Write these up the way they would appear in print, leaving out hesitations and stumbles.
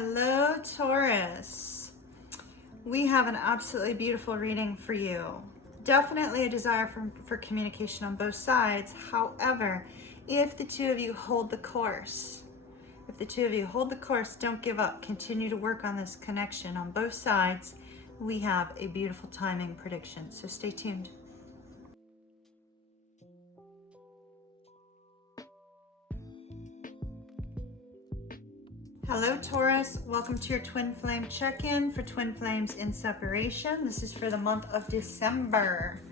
Hello, Taurus. We have an absolutely beautiful reading for you. Definitely a desire for communication on both sides. However, if the two of you hold the course, don't give up. Continue to work on this connection on both sides. We have a beautiful timing prediction, so stay tuned. Hello, Taurus. Welcome to your Twin Flame check-in for Twin Flames in Separation. This is for the month of December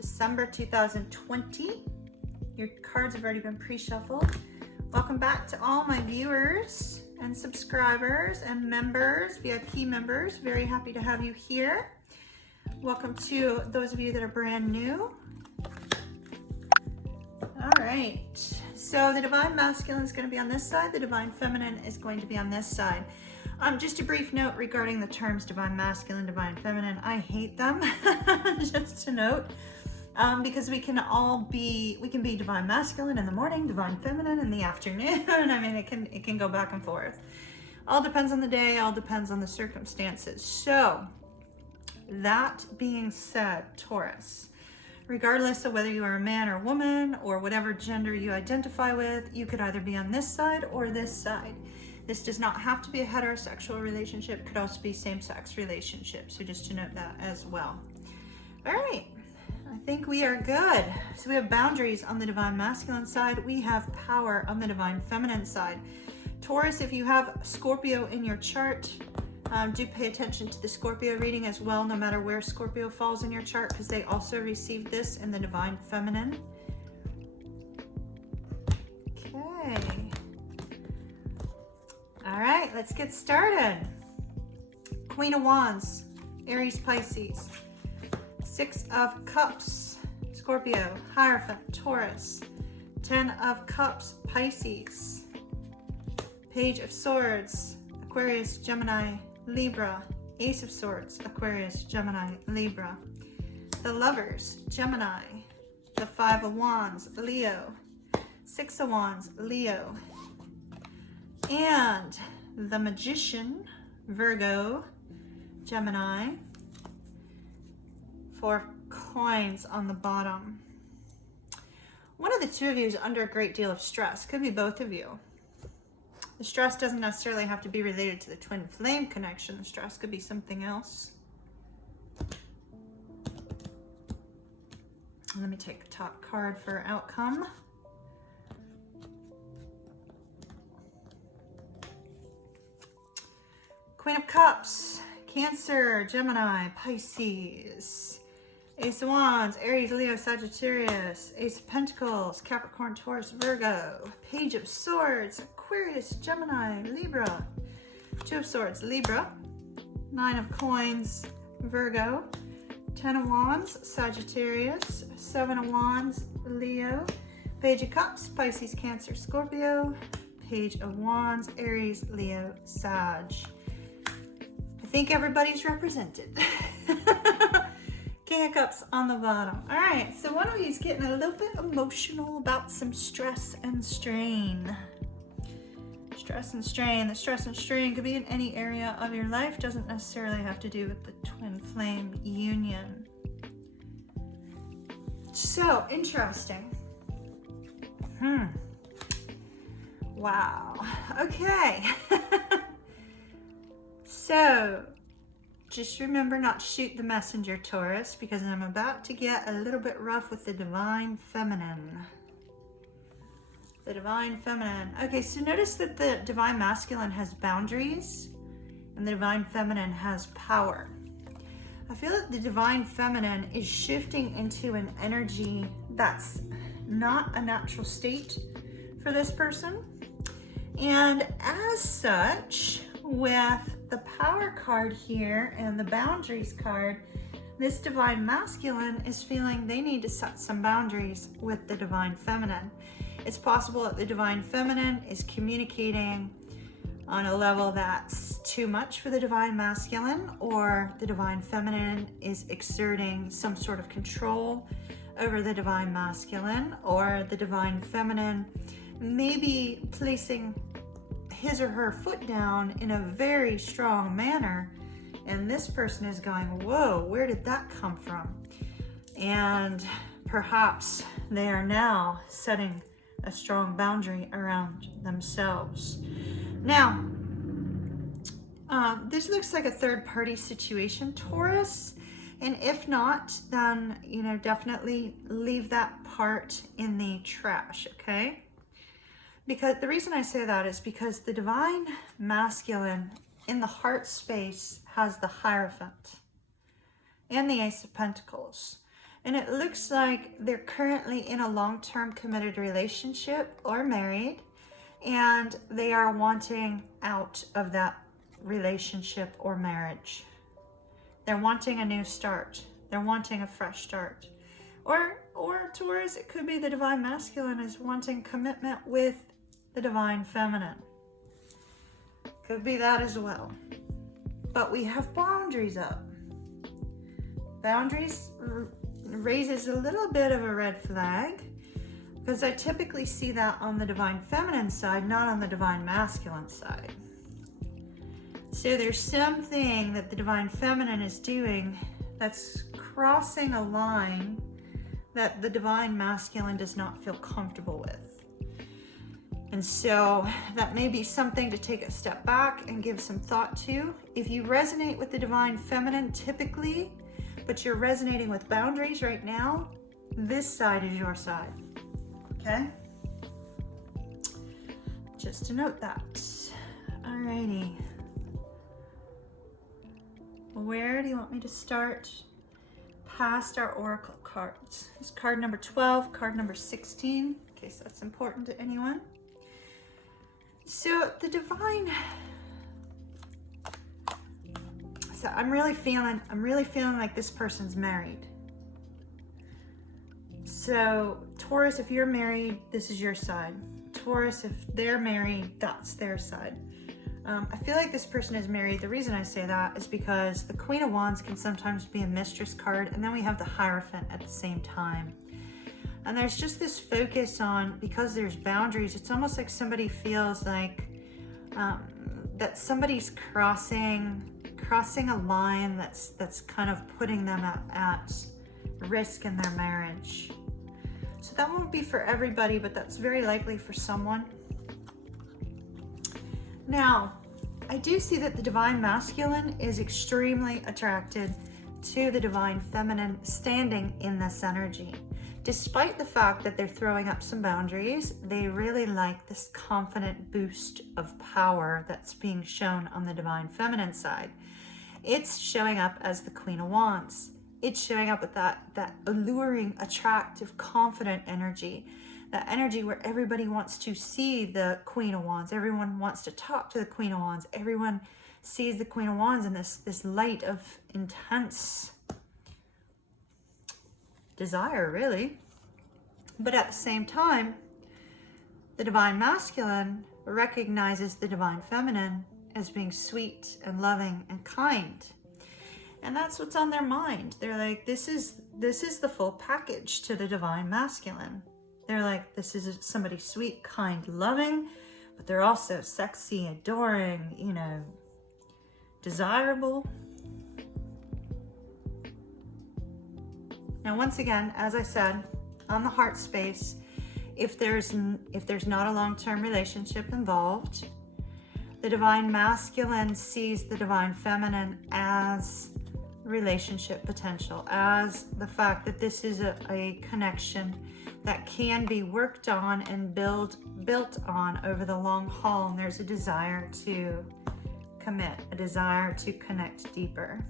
2020. Your cards have already been pre-shuffled. Welcome back to all my viewers and subscribers and members, VIP members. Very happy to have you here. Welcome to those of you that are brand new. All right. So the Divine Masculine is going to be on this side. The Divine Feminine is going to be on this side. Just a brief note regarding the terms Divine Masculine, Divine Feminine. I hate them, just to note, because we can be Divine Masculine in the morning, Divine Feminine in the afternoon. I mean, it can go back and forth. All depends on the day, all depends on the circumstances. So that being said, Taurus, regardless of whether you are a man or woman or whatever gender you identify with, you could either be on this side or this side. This does not have to be a heterosexual relationship. It could also be same-sex relationship. So just to note that as well. All right, I think we are good. So we have boundaries on the Divine Masculine side. We have power on the Divine Feminine side. Taurus, if you have Scorpio in your chart, do pay attention to the Scorpio reading as well, no matter where Scorpio falls in your chart, because they also received this in the Divine Feminine. Okay. All right, let's get started. Queen of Wands, Aries, Pisces. Six of Cups, Scorpio. Hierophant, Taurus. 10 of Cups, Pisces. Page of Swords, Aquarius, Gemini, Libra. Ace of Swords, Aquarius, Gemini, Libra. The Lovers, Gemini. The Five of Wands, Leo. Six of Wands, Leo. And the Magician, Virgo, Gemini. 4 coins on the bottom. One of the two of you is under a great deal of stress. Could be both of you. The stress doesn't necessarily have to be related to the twin flame connection. The stress could be something else. Let me take the top card for outcome. Queen of Cups, Cancer, Gemini, Pisces. Ace of Wands, Aries, Leo, Sagittarius. Ace of Pentacles, Capricorn, Taurus, Virgo. Page of Swords, Aquarius, Gemini, Libra. Two of Swords, Libra. 9 of Coins, Virgo. 10 of Wands, Sagittarius. 7 of Wands, Leo. Page of Cups, Pisces, Cancer, Scorpio. Page of Wands, Aries, Leo, Sag. I think everybody's represented. King of Cups on the bottom. All right, so one of you is getting a little bit emotional about some stress and strain. Stress and strain. The stress and strain could be in any area of your life. Doesn't necessarily have to do with the twin flame union. So interesting. Wow. Okay. So just remember not to shoot the messenger, Taurus, because I'm about to get a little bit rough with the Divine Feminine. The Divine Feminine. Okay, so notice that the Divine Masculine has boundaries and the Divine Feminine has power. I feel that the Divine Feminine is shifting into an energy that's not a natural state for this person. And as such, with the power card here and the boundaries card, this Divine Masculine is feeling they need to set some boundaries with the Divine Feminine. It's possible that the Divine Feminine is communicating on a level that's too much for the Divine Masculine, or the Divine Feminine is exerting some sort of control over the Divine Masculine, or the Divine Feminine maybe placing his or her foot down in a very strong manner, and this person is going, whoa, where did that come from? And perhaps they are now setting a strong boundary around themselves. Now, this looks like a third-party situation, Taurus, and if not, then, you know, definitely leave that part in the trash, okay? Because the reason I say that is because the divine masculine in the heart space has the Hierophant and the Ace of Pentacles. And it looks like they're currently in a long-term committed relationship or married, and they are wanting out of that relationship or marriage. They're wanting a new start. They're wanting a fresh start. Or Taurus, it could be the divine masculine is wanting commitment with the divine feminine. Could be that as well. But we have boundaries up. Boundaries raises a little bit of a red flag, because I typically see that on the divine feminine side, not on the divine masculine side. So there's something that the divine feminine is doing that's crossing a line that the divine masculine does not feel comfortable with. And so that may be something to take a step back and give some thought to. If you resonate with the divine feminine typically, but you're resonating with boundaries right now, this side is your side, okay? Just to note that. Alrighty. Where do you want me to start? Past our oracle cards. It's card number 12, card number 16, in case that's important to anyone. So the divine, so I'm really feeling like this person's married. So Taurus, if you're married, this is your side. Taurus, if they're married, that's their side. I feel like this person is married. The reason I say that is because the Queen of Wands can sometimes be a mistress card, and then we have the Hierophant at the same time. And there's just this focus on, because there's boundaries, it's almost like somebody feels like that somebody's crossing a line that's kind of putting them at risk in their marriage. So that won't be for everybody, but that's very likely for someone. Now, I do see that the divine masculine is extremely attracted to the divine feminine standing in this energy. Despite the fact that they're throwing up some boundaries, they really like this confident boost of power that's being shown on the divine feminine side. It's showing up as the Queen of Wands. It's showing up with that alluring, attractive, confident energy. That energy where everybody wants to see the Queen of Wands. Everyone wants to talk to the Queen of Wands. Everyone sees the Queen of Wands in this light of intense desire, really. But at the same time, the divine masculine recognizes the divine feminine as being sweet and loving and kind. And that's what's on their mind. They're like, this is the full package to the divine masculine. They're like, this is somebody sweet, kind, loving, but they're also sexy, adoring, you know, desirable. Now, once again, as I said, on the heart space, if there's not a long-term relationship involved, the divine masculine sees the divine feminine as relationship potential, as the fact that this is a connection that can be worked on and built on over the long haul, and there's a desire to commit, a desire to connect deeper.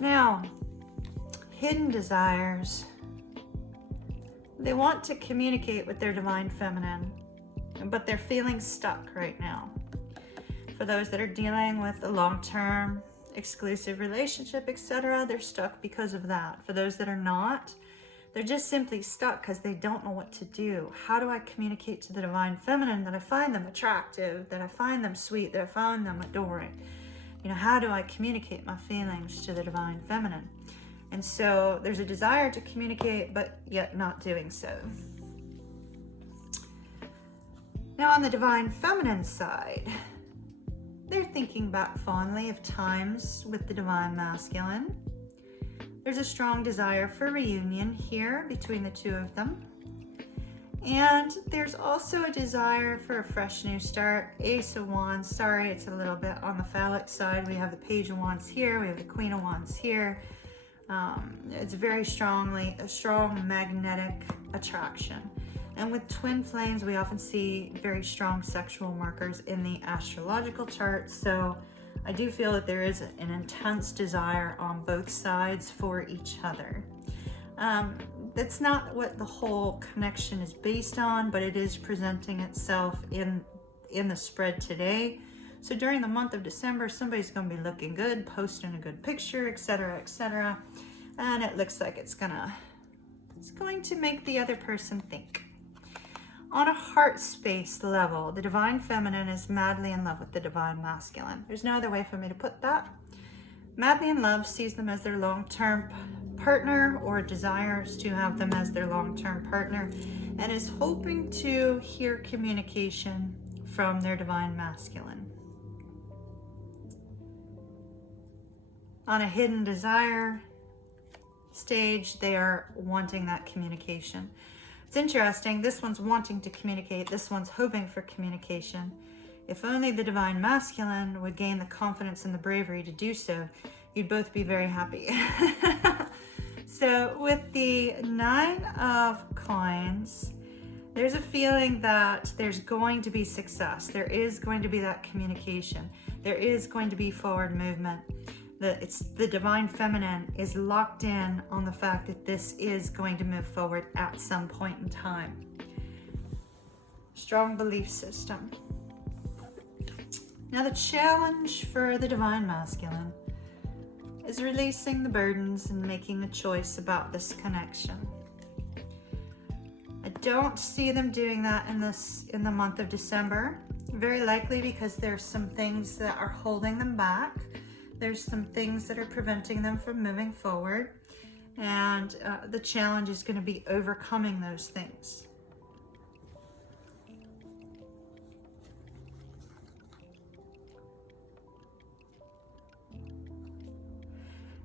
Now, hidden desires. They want to communicate with their divine feminine, but they're feeling stuck right now. For those that are dealing with a long-term exclusive relationship, etc., they're stuck because of that. For those that are not, they're just simply stuck because they don't know what to do. How do I communicate to the divine feminine that I find them attractive, that I find them sweet, that I find them adoring? You know, how do I communicate my feelings to the divine feminine? And so there's a desire to communicate, but yet not doing so. Now on the divine feminine side, they're thinking back fondly of times with the divine masculine. There's a strong desire for reunion here between the two of them. And there's also a desire for a fresh new start. Ace of Wands, sorry, it's a little bit on the phallic side. We have the Page of Wands here, we have the Queen of Wands here. It's very strongly a strong magnetic attraction. And with twin flames, we often see very strong sexual markers in the astrological chart. So I do feel that there is an intense desire on both sides for each other. That's not what the whole connection is based on, but it is presenting itself in the spread today. So during the month of December, somebody's going to be looking good, posting a good picture, etc., etc. And it looks like it's going to make the other person think. On a heart space level, the divine feminine is madly in love with the divine masculine. There's no other way for me to put that. Madly in love, sees them as their long-term partner or desires to have them as their long-term partner, and is hoping to hear communication from their divine masculine. On a hidden desire stage, they are wanting that communication. It's interesting, this one's wanting to communicate, this one's hoping for communication. If only the divine masculine would gain the confidence and the bravery to do so, you'd both be very happy. So with the 9 of Coins, there's a feeling that there's going to be success. There is going to be that communication. There is going to be forward movement. The divine feminine is locked in on the fact that this is going to move forward at some point in time. Strong belief system. Now the challenge for the divine masculine is releasing the burdens and making a choice about this connection. I don't see them doing that in the month of December, very likely because there's some things that are holding them back. There's some things that are preventing them from moving forward, and the challenge is going to be overcoming those things.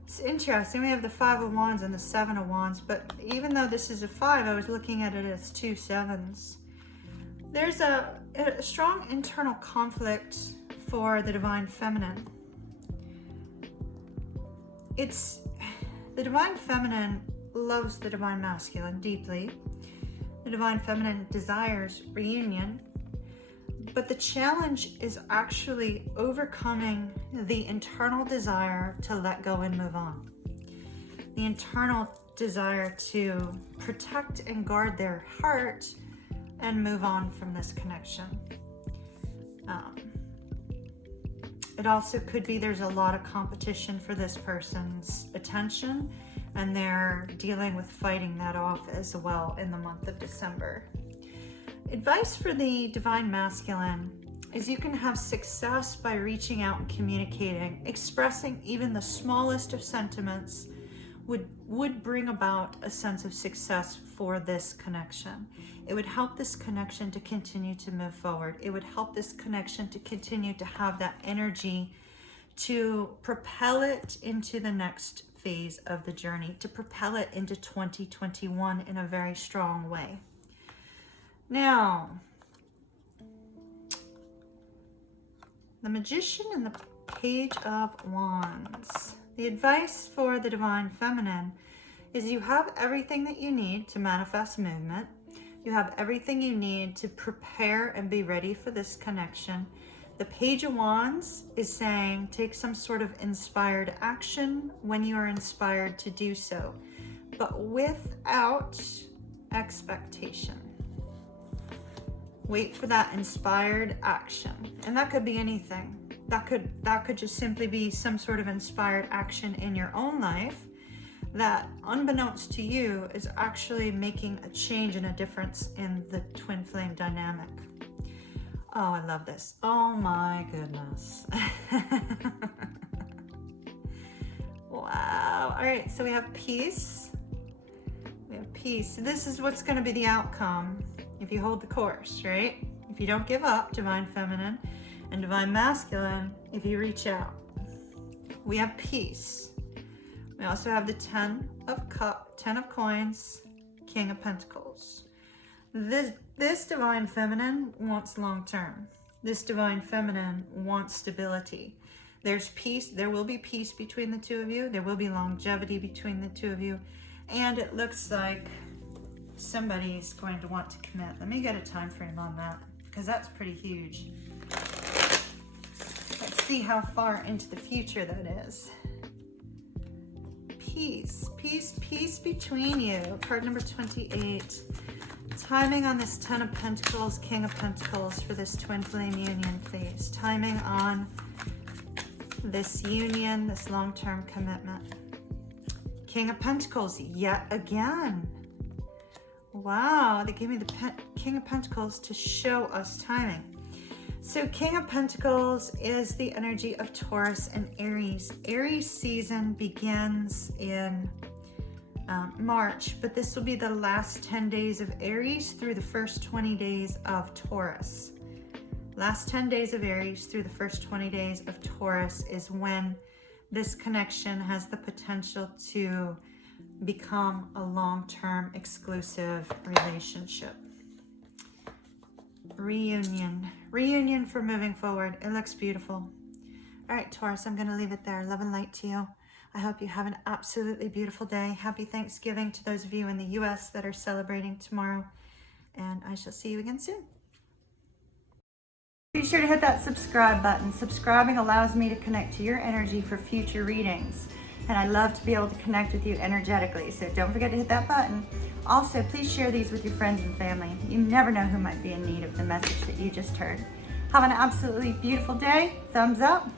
It's interesting, we have the 5 of Wands and the 7 of Wands, but even though this is a 5, I was looking at it as 2 sevens. There's a strong internal conflict for the divine feminine. The divine feminine loves the divine masculine deeply. The divine feminine desires reunion, but the challenge is actually overcoming the internal desire to let go and move on. The internal desire to protect and guard their heart and move on from this connection. It also could be there's a lot of competition for this person's attention, and they're dealing with fighting that off as well in the month of December. Advice for the divine masculine is you can have success by reaching out and communicating. Expressing even the smallest of sentiments would bring about a sense of success for this connection. It would help this connection to continue to move forward. It would help this connection to continue to have that energy to propel it into the next phase of the journey, to propel it into 2021 in a very strong way. Now, the Magician and the Page of Wands. The advice for the divine feminine is you have everything that you need to manifest movement. You have everything you need to prepare and be ready for this connection. The Page of Wands is saying take some sort of inspired action when you are inspired to do so, but without expectation. Wait for that inspired action. And that could be anything. That could just simply be some sort of inspired action in your own life that, unbeknownst to you, is actually making a change and a difference in the twin flame dynamic. Oh, I love this. Oh my goodness. Wow. All right, so we have peace. We have peace. So this is what's going to be the outcome if you hold the course, right? If you don't give up, Divine Feminine, and Divine Masculine, if you reach out. We have peace. We also have the 10 of Coins, King of Pentacles. This Divine Feminine wants long term. This Divine Feminine wants stability. There's peace. There will be peace between the two of you. There will be longevity between the two of you. And it looks like somebody's going to want to commit. Let me get a time frame on that, because that's pretty huge. Let's see how far into the future that is. Peace, peace, peace between you. Card number 28. Timing on this 10 of Pentacles, King of Pentacles for this twin flame union, please. Timing on this union, this long-term commitment. King of Pentacles, yet again. Wow, they gave me the King of Pentacles to show us timing. So King of Pentacles is the energy of Taurus and Aries. Aries season begins in March, but this will be the last 10 days of Aries through the first 20 days of Taurus. Last 10 days of Aries through the first 20 days of Taurus is when this connection has the potential to become a long-term exclusive relationship. Reunion for moving forward. It looks beautiful. All right, Taurus, I'm going to leave it there. Love and light to you. I hope you have an absolutely beautiful day. Happy Thanksgiving to those of you in the U.S. that are celebrating tomorrow. And I shall see you again soon. Be sure to hit that subscribe button. Subscribing allows me to connect to your energy for future readings. And I love to be able to connect with you energetically. So don't forget to hit that button. Also, please share these with your friends and family. You never know who might be in need of the message that you just heard. Have an absolutely beautiful day. Thumbs up.